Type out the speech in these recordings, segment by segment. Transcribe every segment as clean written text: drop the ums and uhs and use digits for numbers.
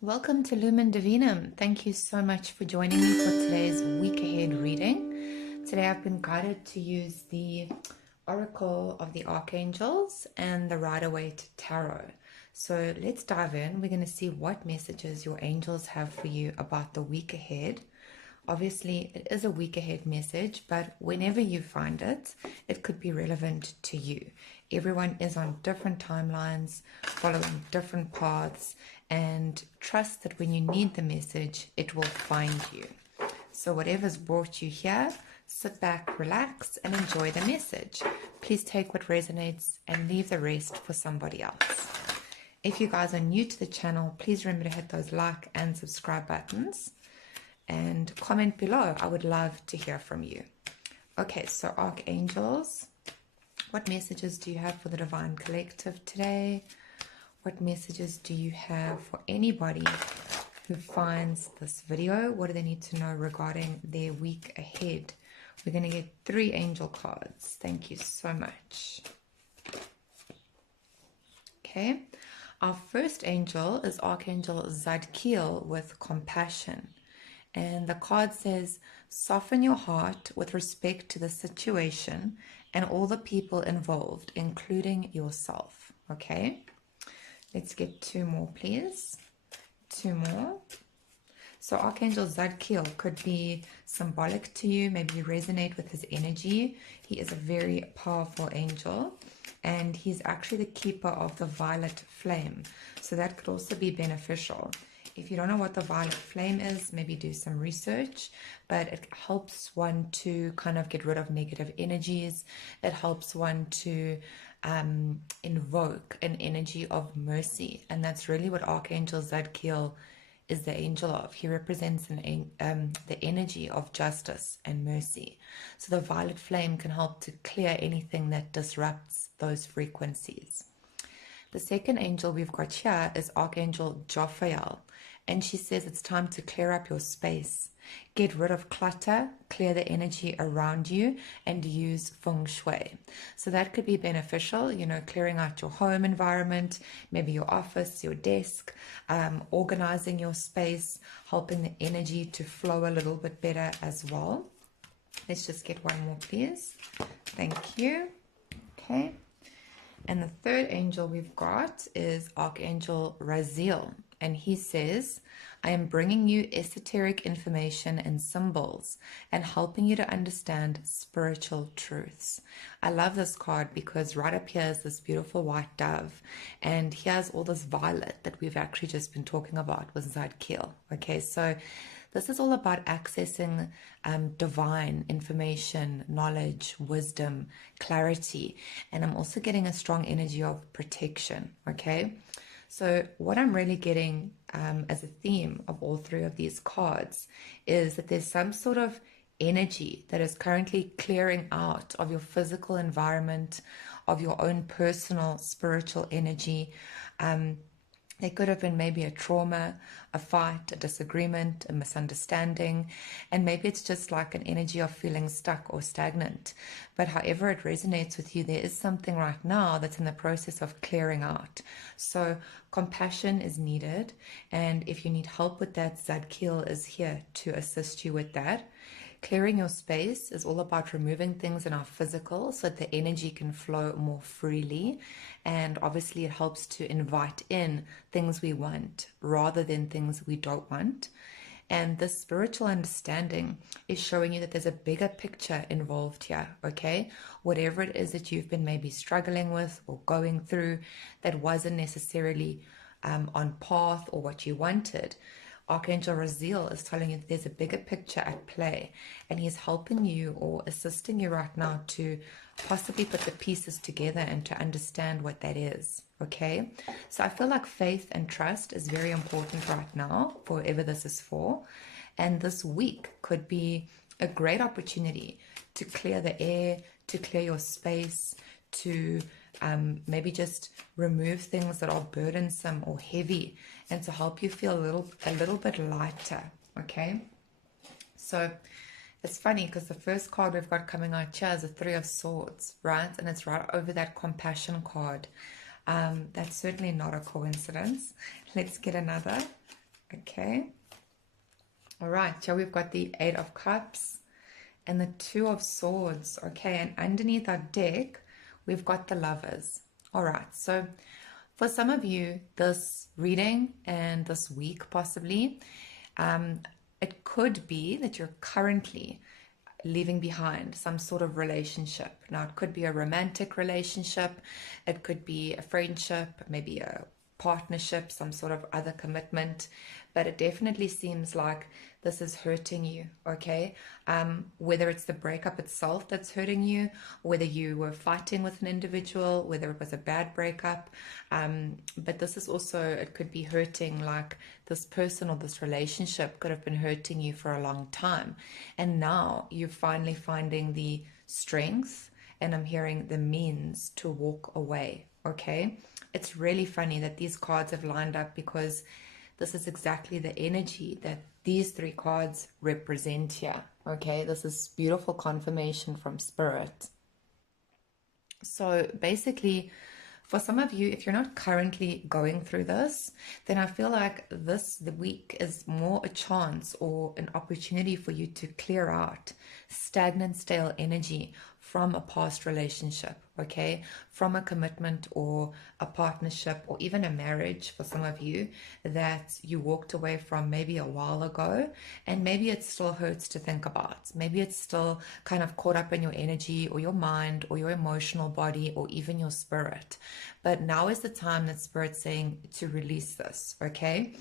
Welcome to Lumen Divinum. Thank you so much for joining me for today's week ahead reading. Today I've been guided to use the Oracle of the Archangels and the Rider-Waite Tarot. So let's dive in. We're going to see what messages your angels have for you about the week ahead. Obviously, it is a week ahead message, but whenever you find it, it could be relevant to you. Everyone is on different timelines, following different paths, and trust that when you need the message, it will find you. So whatever's brought you here, sit back, relax, and enjoy the message. Please take what resonates and leave the rest for somebody else. If you guys are new to the channel, please remember to hit those like and subscribe buttons and comment below. I would love to hear from you. Okay, so Archangels, what messages do you have for the Divine Collective today? What messages do you have for anybody who finds this video? What do they need to know regarding their week ahead? We're going to get 3 angel cards. Thank you so much. Okay, our first angel is Archangel Zadkiel with compassion. And the card says, soften your heart with respect to the situation and all the people involved, including yourself. Okay, let's get 2 more, please. 2 more. So Archangel Zadkiel could be symbolic to you. Maybe you resonate with his energy. He is a very powerful angel, and he's actually the keeper of the violet flame. So that could also be beneficial. If you don't know what the violet flame is, maybe do some research, but it helps one to kind of get rid of negative energies. It helps one to invoke an energy of mercy, and that's really what Archangel Zadkiel is the angel of. He represents the energy of justice and mercy. So the violet flame can help to clear anything that disrupts those frequencies. The second angel we've got here is Archangel Jophiel, and she says it's time to clear up your space. Get rid of clutter, clear the energy around you, and use feng shui. So that could be beneficial, you know, clearing out your home environment, maybe your office, your desk, organizing your space, helping the energy to flow a little bit better as well. Let's just get 1 more, please. Thank you. Okay. And the third angel we've got is Archangel Raziel. And he says, I am bringing you esoteric information and symbols and helping you to understand spiritual truths. I love this card because right up here is this beautiful white dove. And here's all this violet that we've actually just been talking about with Zadkiel. Okay, so this is all about accessing divine information, knowledge, wisdom, clarity. And I'm also getting a strong energy of protection, okay? So what I'm really getting as a theme of all 3 of these cards is that there's some sort of energy that is currently clearing out of your physical environment, of your own personal spiritual energy. There could have been maybe a trauma, a fight, a disagreement, a misunderstanding, and maybe it's just like an energy of feeling stuck or stagnant. But however it resonates with you, there is something right now that's in the process of clearing out. So compassion is needed, and if you need help with that, Zadkiel is here to assist you with that. Clearing your space is all about removing things in our physical so that the energy can flow more freely. And obviously it helps to invite in things we want rather than things we don't want. And this spiritual understanding is showing you that there's a bigger picture involved here, okay? Whatever it is that you've been maybe struggling with or going through that wasn't necessarily on path or what you wanted, Archangel Raziel is telling you that there's a bigger picture at play, and he's helping you or assisting you right now to possibly put the pieces together and to understand what that is, okay? So I feel like faith and trust is very important right now for whoever this is for, and this week could be a great opportunity to clear the air, to clear your space, to maybe just remove things that are burdensome or heavy, and to help you feel a little bit lighter, okay? So it's funny because the first card we've got coming out here is the 3 of Swords, right? And it's right over that compassion card. That's certainly not a coincidence. Let's get another. Okay. All right. So we've got the Eight of Cups and the Two of Swords. Okay. And underneath our deck, we've got the Lovers. All right. So for some of you, this reading and this week possibly, it could be that you're currently leaving behind some sort of relationship. Now, it could be a romantic relationship, it could be a friendship, maybe a partnership, some sort of other commitment, but it definitely seems like this is hurting you, okay? Whether it's the breakup itself that's hurting you, whether you were fighting with an individual, whether it was a bad breakup, but this is also, it could be hurting, like this person or this relationship could have been hurting you for a long time. And now you're finally finding the strength, and I'm hearing the means to walk away, okay? It's really funny that these cards have lined up because this is exactly the energy that these three cards represent here, okay? This is beautiful confirmation from Spirit. So basically, for some of you, if you're not currently going through this, then I feel like the week is more a chance or an opportunity for you to clear out stagnant, stale energy from a past relationship, okay? From a commitment or a partnership or even a marriage for some of you that you walked away from maybe a while ago, and maybe it still hurts to think about. Maybe it's still kind of caught up in your energy or your mind or your emotional body or even your spirit. But now is the time that Spirit's saying to release this, okay?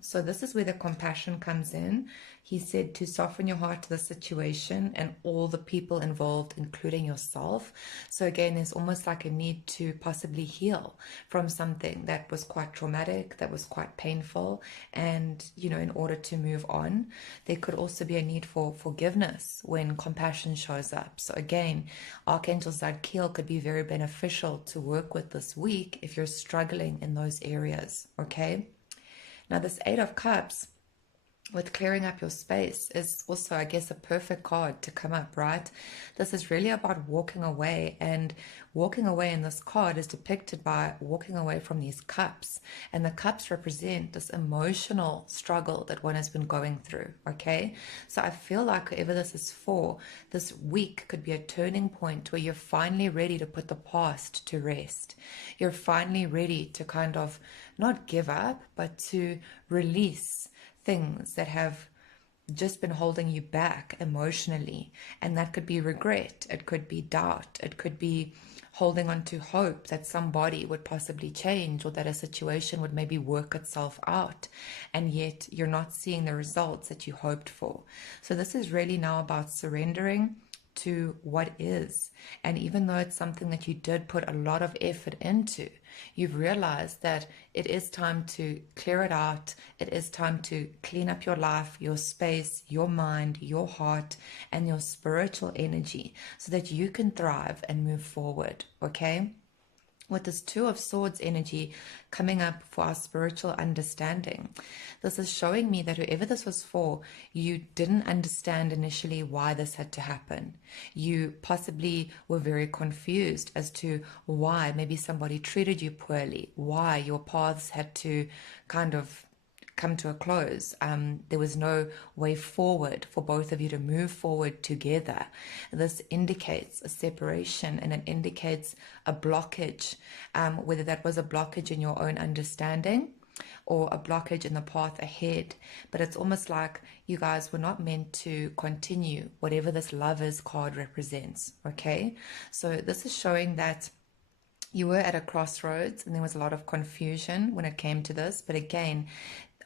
So this is where the compassion comes in. He said to soften your heart to the situation and all the people involved, including yourself. So again, there's almost like a need to possibly heal from something that was quite traumatic, that was quite painful. And, you know, in order to move on, there could also be a need for forgiveness when compassion shows up. So again, Archangel Zadkiel could be very beneficial to work with this week if you're struggling in those areas, okay? Now, this Eight of Cups with clearing up your space is also, I guess, a perfect card to come up, right? This is really about walking away, and walking away in this card is depicted by walking away from these cups, and the cups represent this emotional struggle that one has been going through, okay? So I feel like whoever this is for, this week could be a turning point where you're finally ready to put the past to rest. You're finally ready to kind of not give up, but to release things that have just been holding you back emotionally. And that could be regret, it could be doubt, it could be holding on to hope that somebody would possibly change or that a situation would maybe work itself out, and yet you're not seeing the results that you hoped for. So this is really now about surrendering to what is. And even though it's something that you did put a lot of effort into, you've realized that it is time to clear it out. It is time to clean up your life, your space, your mind, your heart, and your spiritual energy so that you can thrive and move forward, okay? With this Two of Swords energy coming up for our spiritual understanding, this is showing me that whoever this was for, you didn't understand initially why this had to happen. You possibly were very confused as to why maybe somebody treated you poorly, why your paths had to kind of come to a close. There was no way forward for both of you to move forward together. This indicates a separation, and it indicates a blockage, whether that was a blockage in your own understanding or a blockage in the path ahead. But it's almost like you guys were not meant to continue whatever this Lovers card represents, okay? So this is showing that you were at a crossroads and there was a lot of confusion when it came to this. But again,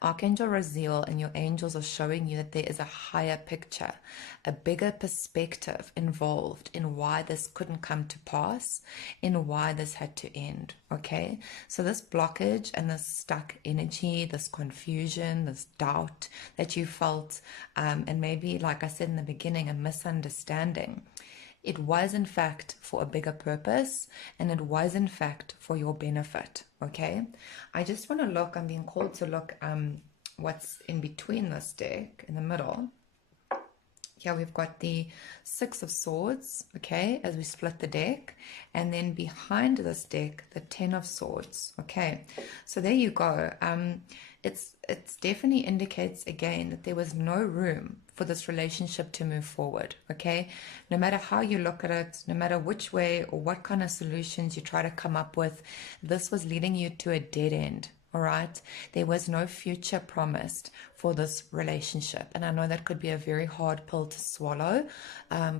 Archangel Raziel and your angels are showing you that there is a higher picture, a bigger perspective involved in why this couldn't come to pass, in why this had to end, okay? So this blockage and this stuck energy, this confusion, this doubt that you felt, and maybe, like I said in the beginning, a misunderstanding, it was in fact for a bigger purpose, and it was in fact for your benefit, okay? I just want to look, I'm being called to look what's in between this deck, in the middle. Here we've got the Six of Swords, okay, as we split the deck. And then behind this deck, the Ten of Swords, okay. So there you go. It's definitely indicates again that there was no room for this relationship to move forward, okay. No matter how you look at it, no matter which way or what kind of solutions you try to come up with, this was leading you to a dead end. All right. There was no future promised for this relationship. And I know that could be a very hard pill to swallow.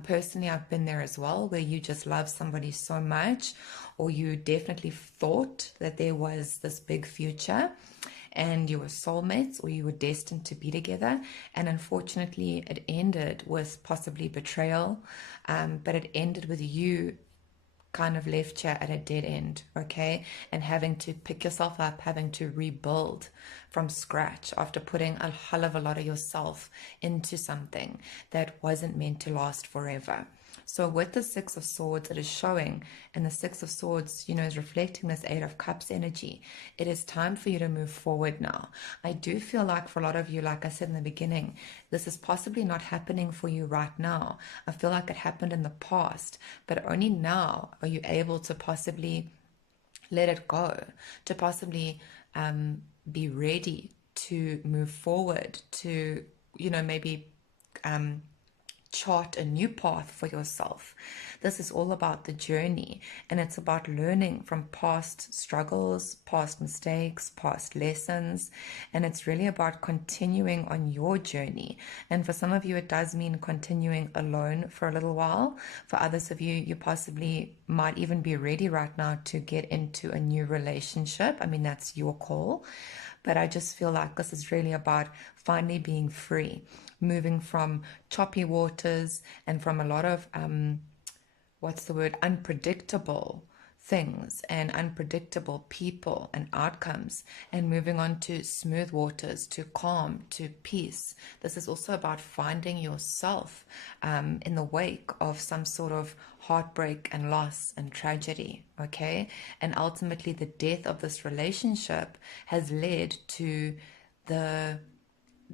Personally, I've been there as well, where you just love somebody so much, or you definitely thought that there was this big future and you were soulmates or you were destined to be together. And unfortunately, it ended with possibly betrayal, but it ended with you kind of left you at a dead end, okay? And having to pick yourself up, having to rebuild from scratch after putting a hell of a lot of yourself into something that wasn't meant to last forever. So with the Six of Swords, it is showing, and the Six of Swords, is reflecting this Eight of Cups energy. It is time for you to move forward now. I do feel like for a lot of you, like I said in the beginning, this is possibly not happening for you right now. I feel like it happened in the past, but only now are you able to possibly let it go, to possibly be ready to move forward, to, maybe chart a new path for yourself. This is all about the journey, and it's about learning from past struggles, past mistakes, past lessons, and it's really about continuing on your journey. And for some of you, it does mean continuing alone for a little while. For others of you, you possibly might even be ready right now to get into a new relationship. I mean, that's your call. But I just feel like this is really about finally being free, moving from choppy waters and from a lot of, unpredictable things and unpredictable people and outcomes, and moving on to smooth waters, to calm, to peace. This is also about finding yourself in the wake of some sort of heartbreak and loss and tragedy, okay? And ultimately, the death of this relationship has led to the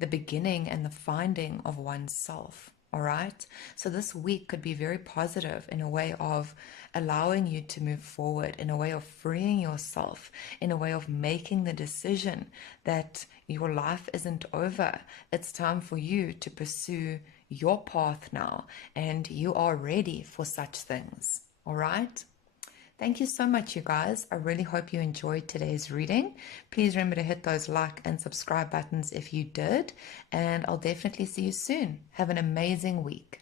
beginning and the finding of oneself. All right. So this week could be very positive in a way of allowing you to move forward, in a way of freeing yourself, in a way of making the decision that your life isn't over. It's time for you to pursue your path now, and you are ready for such things. All right. Thank you so much, you guys. I really hope you enjoyed today's reading. Please remember to hit those like and subscribe buttons if you did, and I'll definitely see you soon. Have an amazing week.